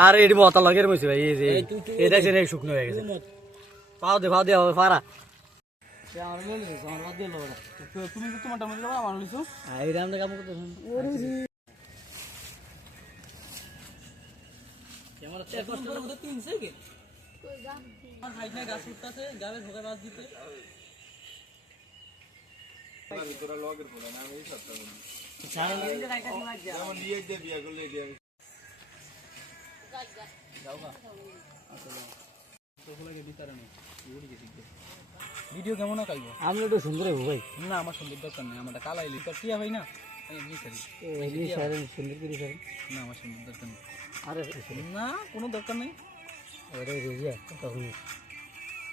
আর এটি মতা লগের মইছে ভাই এই যে এটা জেনে শুকনো হয়ে গেছে পাও দে হবে পারা আমার লইছ আমার বাদ দিল ওরা তুমি তো তোমারটা মধ্যে আমার লইছো এই রামনে কাম করতেছ ওরে ক্যামেরা চেক কষ্ট করে মধ্যে 3 সেকেন্ড কই যা আমার হাইট না গাছ উঠতাছে গাবে ঢোকা বাদ দিতে না তোরা লগের পড়া না আমি এই সপ্তাহ বলি ছাড়া নিয়ে রাইটা দিবা যা যেমন নিয়ে দে বিয়া করলে দিয়া ভিডিও কেমন কাইব আমি তো সুন্দর হইব ভাই না আমার সুন্দর দরকার নেই আমার কালাই লিটার টিয়া ভাই না এমনি করি এই সারেন সুন্দর করে সারেন না আমার সুন্দর দরকার নেই আরে না কোনো দরকার নেই আরে রিয়া তখন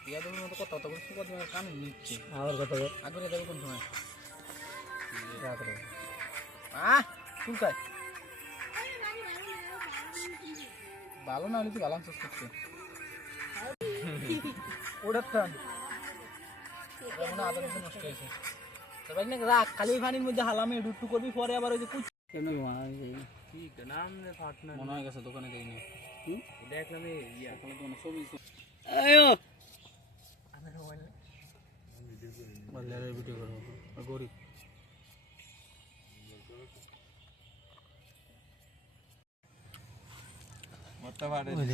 ইয়া দোর মত কথা তখন সুপার তোমার কানে নিচ্ছে আবার কথা আগে যাবে কোন সময় রাতে শুনছাই ভালো না হলে কি ভালো আনসার করছে ওড়াটা মনে আদর মধ্যে নষ্ট হয়েছে সবাই না রাখ খালি পানির মধ্যে হালামে ডুটু করবি পরে আবার ওই যে কুচ কেমনে ঘুমাই যাই ঠিক নাম নে ফাটনা মনে হয় গেছে দোকানে দেইনি দেখলাম এই ইয়া কোন কোন ছবি আয়ো আমি মোবাইল বললে ভিডিও করব গরিব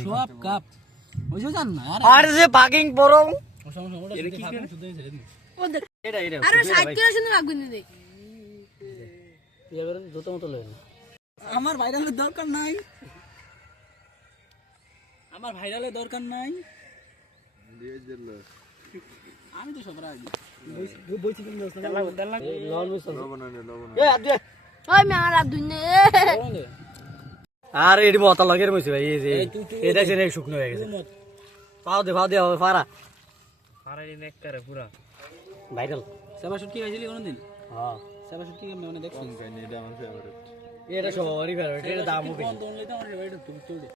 সব কাপ ওইসব জান না আর যে পাকিং বড় এটা কি করে শুধু ছেড়ে দিই ও দেখ এটা আরে 60 কিলো শুনে লাগবে না দেখ এবারে যত মত লয় আমার ভাইরালের দরকার নাই দিয়ে দিল আমি তো সব রাখি বইছি তুমি লবণ লবণ এ আদে ওই মে আর আদুন নে আর এটি মতা লগের মইছে ভাই এই যে এটা জেনে শুকনো হয়ে গেছে পাও দে হবে পারা পারাই নেক করে পুরা ভাইরাল সেবা শুট কি খাইছিলি কোনদিন হ্যাঁ সেবা শুট কি আমি দেখছি এটা আমার ফেভারিট এটা সবারই ফেভারিট এটা দামও বেশি